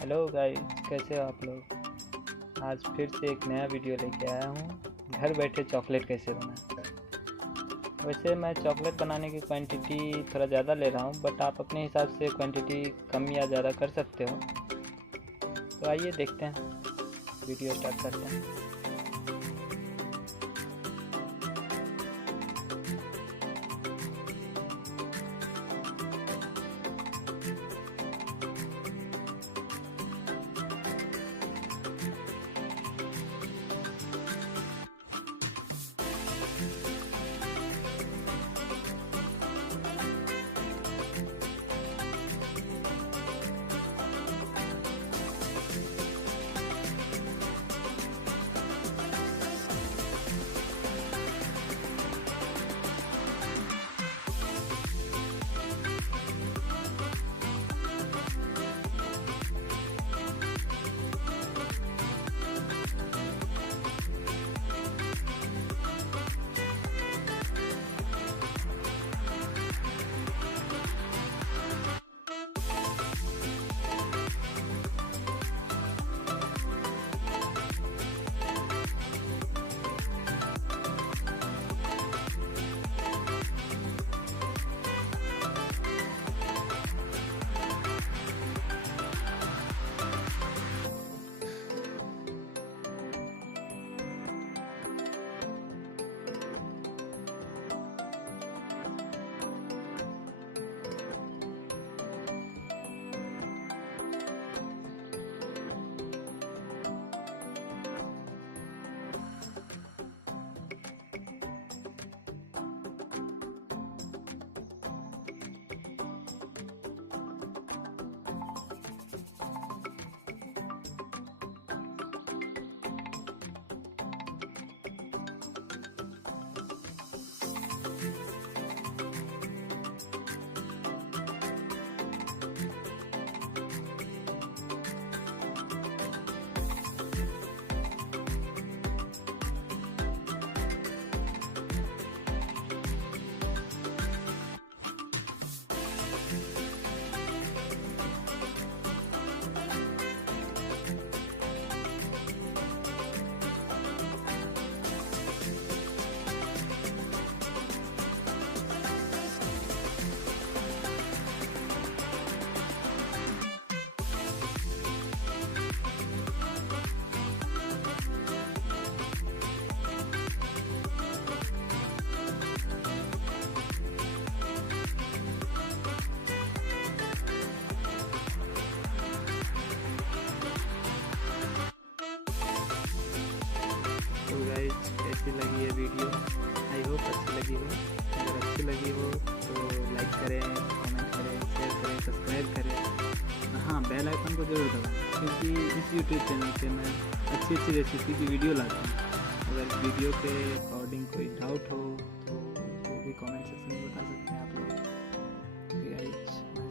Hello guys, कैसे हो आप लोग। आज फिर से एक नया वीडियो लेके आया हूँ। घर बैठे चॉकलेट कैसे बनाएं। वैसे मैं चॉकलेट बनाने की क्वांटिटी थोड़ा ज़्यादा ले रहा हूँ, बट आप अपने हिसाब से क्वांटिटी कम या ज़्यादा कर सकते हो। तो आइए देखते हैं, वीडियो स्टार्ट करते हैं। तो गाइस, कैसी लगी ये वीडियो? आई होप अच्छी लगी हो। अगर अच्छी लगी हो तो लाइक करें, कमेंट करें, शेयर करें, सब्सक्राइब करें। हाँ, बेल आइकन को जरूर दबाएं, क्योंकि इस यूट्यूब चैनल पे मैं अच्छी अच्छी रेसिपी की वीडियो लाता हूँ। अगर वीडियो के अकॉर्डिंग कोई डाउट हो तो वो भी कमेंट सेक्शन में बता सकते हैं आप लोग। गाइस।